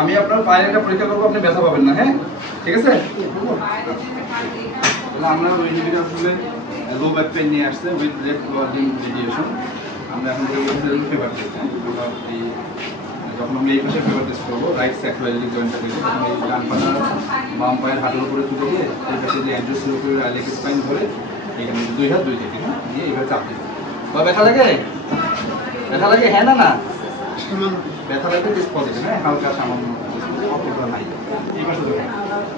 আমি আপনার পায়ের একটা পরীক্ষা করবো, আপনি ব্যথা পাবেন না, হ্যাঁ ঠিক আছে? আমরা ওই রোগীটা আসলে লো ব্যাক পেইন নিয়ে আসছে with left lower limb radiation. আমরা এখন ফেভার টেস্ট, যখন আমি এই পাশে ফেভার টেস্ট করবো রাইট স্যাক্রোইলিক জয়েন্টটা থেকে, তখন এই ডান পাটা বাম পায়ের হাঁটুর উপরে তুলে দিয়ে এই পাশে যে অ্যাড্রেসের উপরে আইলেক স্পাইন ধরে এখানে দুই হাত দুই দিকে দিয়ে এইভাবে চাপ দিবে। ব্যথা লাগে? ব্যথা লাগে হ্যাঁ না? না ব্যথা লাগবে বেশ পজিটিভ, হ্যাঁ হালকা সামান্য অতটা নাই। এই পাশে দেখুন,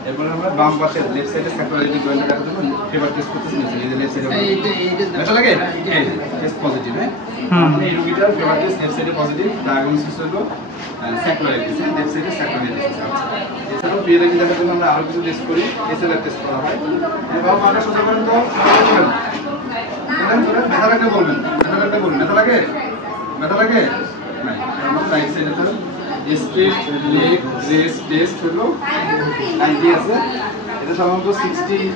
এরপরে আমরা বাম পাশে লেফট সাইডে স্যাক্রোইলিক জয়েন্টটা দেখার জন্য ফেভার টেস্ট করতেছি। এই যে লেফট সাইডে ব্যথা লাগে, এই টেস্ট পজিটিভ, হ্যাঁ এই রোগীটার ফেভার টেস্ট লেফট সাইডে পজিটিভ, ডায়াগনোসিস হলো স্যাক্রোইলিটিস, লেফট সাইডে স্যাক্রোইলিটিস। এছাড়াও পিএলআইটি দেখার জন্য আমরা আরো কিছু টেস্ট করি, এসএলআর টেস্ট করা হয়। বাবা পাটা সোজা করেন তো, ব্যথা লাগলে বলবেন, ব্যথা লাগলে বলবেন। ব্যথা লাগে? ব্যথা লাগে? নাই। রাইট সাইডে তো স্ট্রেট লেগ রেস্ট টেস্ট হলো 90 আছে। এটা সাধারণত 60 থেকে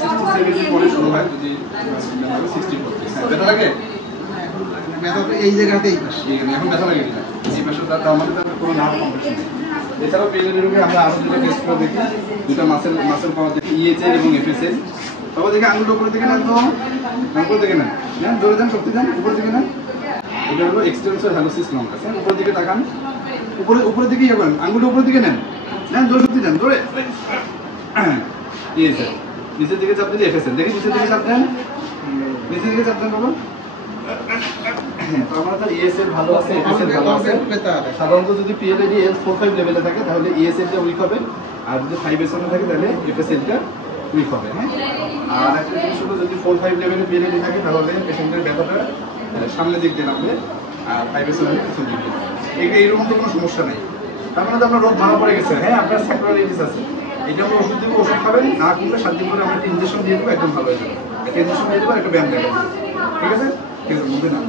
67 পরে শুরু হয়, যদি 60 পড়তে। ব্যথা লাগে? ব্যথা তো এই জায়গাতেই এখন ব্যথা লাগে কিনা এই পাশে, তার মানে তার কোনো নার্ভ কম্প্রেশন নেই। এছাড়াও পিএলআইটি রোগে আমরা আরো দুটো টেস্ট করে দেখি, দুটো মাসেল পাওয়ার দেখি, ইএচএল এবং এফএসএল। তবে দেখে আঙুলটা উপরে দিকে নেন, তো উপর দিকে নেন, নেন জোরে দেন, শক্তি দেন, উপর দিকে নেন। এটা হলো এক্সটেনসর হ্যালোসিস লঙ্কাস, উপর দিকে তাকান, উপরের দিকে ইয়ে করেন, আঙুলটা উপরের দিকে নেন, নেন জোরে শক্তি দেন, জোরে। ইএচএল নিচের দিকে চাপ দিলে এফএসএল, দেখি নিচের দিকে চাপ দেন, নিচের দিকে চাপ দেন বাবা। ইএসএল ভালো আছে, এফএসএল ভালো আছে। সাধারণত যদি পিএলআইডি L4-5 লেভেলে থাকে তাহলে ইএসএলটা উইক হবে, আর যদি 5S থাকে তাহলে এফএসএলটা উইক হবে, হ্যাঁ। আর একটা জিনিস হলো, যদি 4-5 লেভেলে পিএলআইডি থাকে তাহলে পেশেন্টের ব্যথাটা সামনের দিক দিয়ে নামবে, আর 5S হলে পিছন দিক দিয়ে। এইরকম তো কোনো সমস্যা নেই, তার মানে তো আপনার রোগ ভালো পড়ে গেছে, হ্যাঁ আপনার স্যাক্রোইলিটিস আছে। এটা আমরা ওষুধ দেবো, ওষুধ খাবেন, না কমলে 7 দিন পরে আমরা একটা ইনজেকশন দিয়ে দেবো, একদম ভালো হয়ে যাবে। একটা ইনজেকশন দিয়ে দেবো, একটা ব্যায়াম দেবো, ঠিক আছে? ঠিক আছে, বলবে না।